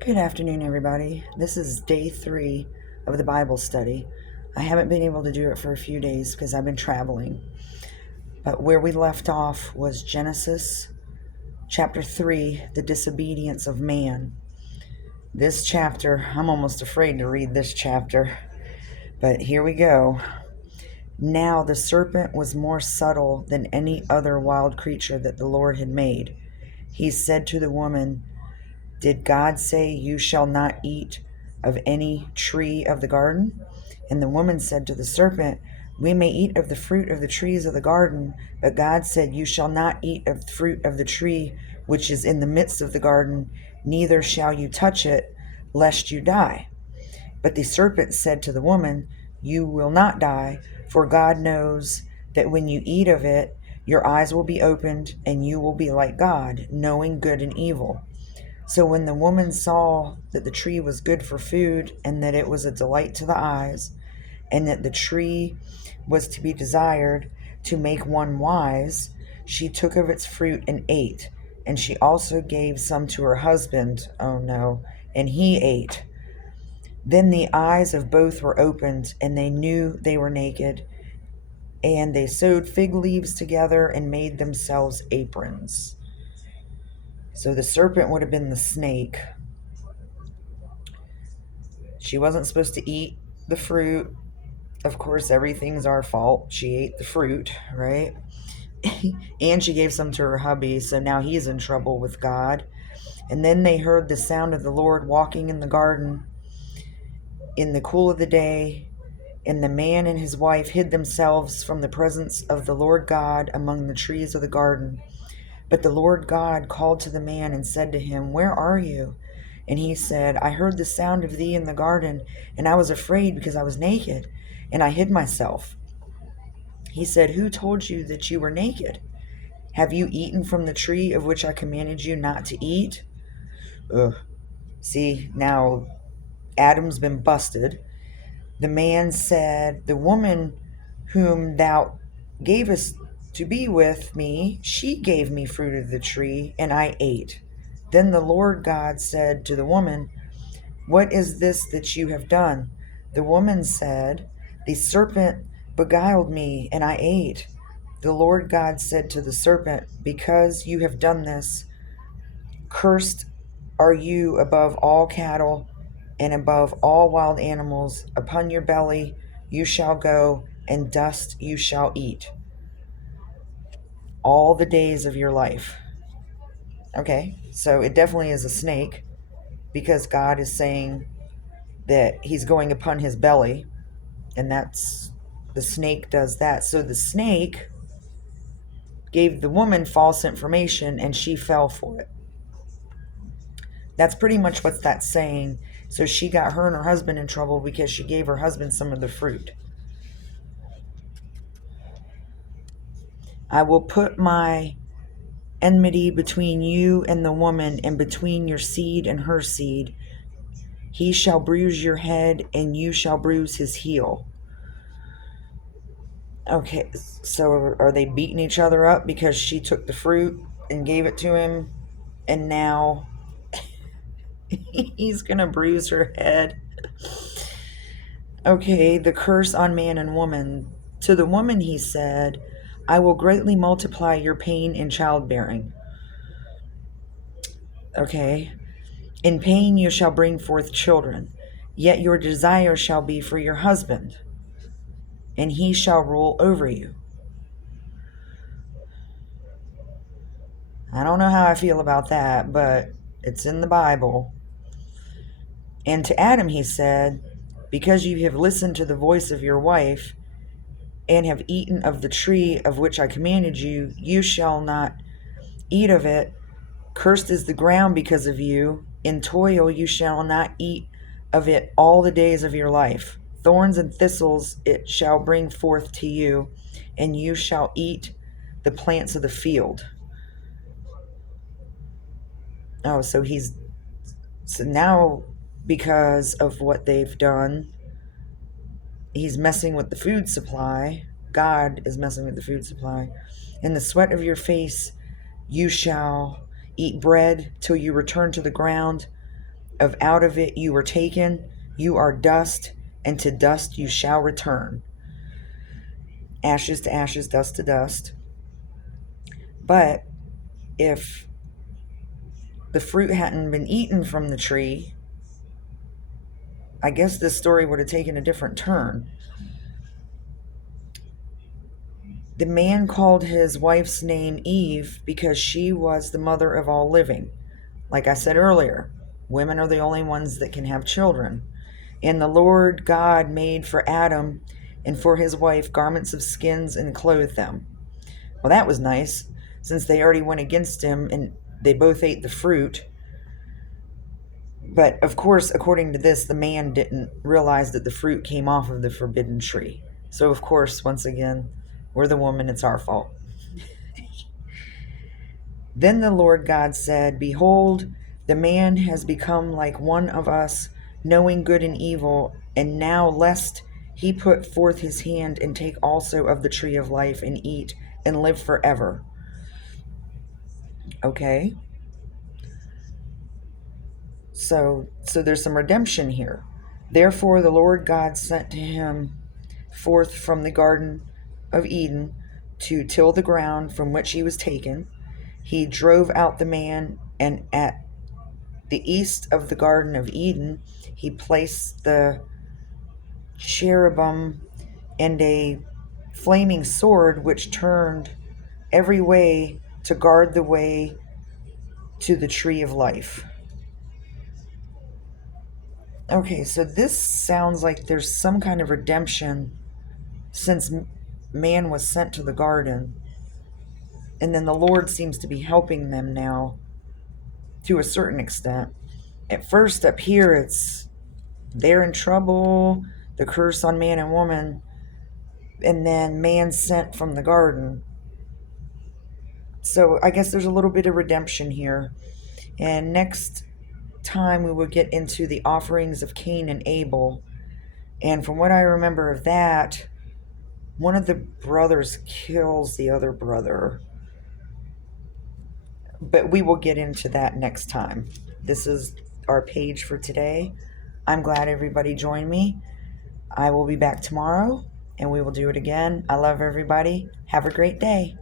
Good afternoon, everybody. This is day 3 of the Bible study. I haven't been able to do it for a few days because I've been traveling. But where we left off was Genesis chapter 3, the disobedience of man. This chapter, I'm almost afraid to read this chapter, but here we go. Now the serpent was more subtle than any other wild creature that the Lord had made. He said to the woman, "Did God say you shall not eat of any tree of the garden?" And the woman said to the serpent, "We may eat of the fruit of the trees of the garden, but God said, you shall not eat of the fruit of the tree which is in the midst of the garden, neither shall you touch it, lest you die." But the serpent said to the woman, "You will not die, for God knows that when you eat of it, your eyes will be opened, and you will be like God, knowing good and evil." So when the woman saw that the tree was good for food, and that it was a delight to the eyes, and that the tree was to be desired to make one wise, she took of its fruit and ate. And she also gave some to her husband, oh no, and he ate. Then the eyes of both were opened, and they knew they were naked. And they sewed fig leaves together and made themselves aprons. So the serpent would have been the snake. She wasn't supposed to eat the fruit. Of course, everything's our fault. She ate the fruit, right? And she gave some to her hubby, so now he's in trouble with God. And then they heard the sound of the Lord walking in the garden in the cool of the day, and the man and his wife hid themselves from the presence of the Lord God among the trees of the garden. But the Lord God called to the man and said to him, "Where are you?" And he said, "I heard the sound of thee in the garden, and I was afraid because I was naked, and I hid myself." He said, "Who told you that you were naked? Have you eaten from the tree of which I commanded you not to eat?" Ugh. See, now Adam's been busted. The man said, "The woman whom thou gavest to be with me, she gave me fruit of the tree, and I ate." Then the Lord God said to the woman, "What is this that you have done?" The woman said, "The serpent beguiled me, and I ate." The Lord God said to the serpent, "Because you have done this, cursed are you above all cattle and above all wild animals. Upon your belly you shall go, and dust you shall eat all the days of your life." Okay, so it definitely is a snake, because God is saying that he's going upon his belly, and that's the snake does that. So the snake gave the woman false information, and she fell for it. That's pretty much what that's saying. So she got her and her husband in trouble because she gave her husband some of the fruit. "I will put my enmity between you and the woman, and between your seed and her seed. He shall bruise your head, and you shall bruise his heel." Okay, so are they beating each other up because she took the fruit and gave it to him, and now he's gonna bruise her head? Okay, the curse on man and woman. To the woman he said, "I will greatly multiply your pain in childbearing." Okay, "In pain you shall bring forth children, yet your desire shall be for your husband, and he shall rule over you." I don't know how I feel about that, but it's in the Bible. And to Adam he said, "Because you have listened to the voice of your wife, and have eaten of the tree of which I commanded you, you shall not eat of it. Cursed is the ground because of you. In toil you shall not eat of it all the days of your life. Thorns and thistles it shall bring forth to you, and you shall eat the plants of the field." Oh, so now, because of what they've done, he's messing with the food supply. God is messing with the food supply. "In the sweat of your face you shall eat bread till you return to the ground, of out of it you were taken, you are dust, and to dust you shall return. Ashes to ashes, dust to dust. But if the fruit hadn't been eaten from the tree, I guess this story would have taken a different turn. The man called his wife's name Eve because she was the mother of all living. Like I said earlier, women are the only ones that can have children. And the Lord God made for Adam and for his wife garments of skins and clothed them. Well, that was nice, since they already went against him and they both ate the fruit. But of course, according to this, the man didn't realize that the fruit came off of the forbidden tree. So, of course, once again, we're the woman, it's our fault. Then the Lord God said, behold, the man has become like one of us, knowing good and evil, and now lest he put forth his hand and take also of the tree of life and eat and live forever. Okay? So there's some redemption here. Therefore the Lord God sent to him forth from the Garden of Eden to till the ground from which he was taken. He drove out the man, and at the east of the Garden of Eden he placed the cherubim and a flaming sword which turned every way to guard the way to the tree of life. Okay, so this sounds like there's some kind of redemption since man was sent to the garden. And then the Lord seems to be helping them now to a certain extent. At first, up here, it's they're in trouble, the curse on man and woman, and then man sent from the garden. So I guess there's a little bit of redemption here. And next time, we will get into the offerings of Cain and Abel. And from what I remember of that, one of the brothers kills the other brother. But we will get into that next time. This is our page for today. I'm glad everybody joined me. I will be back tomorrow and we will do it again. I love everybody. Have a great day.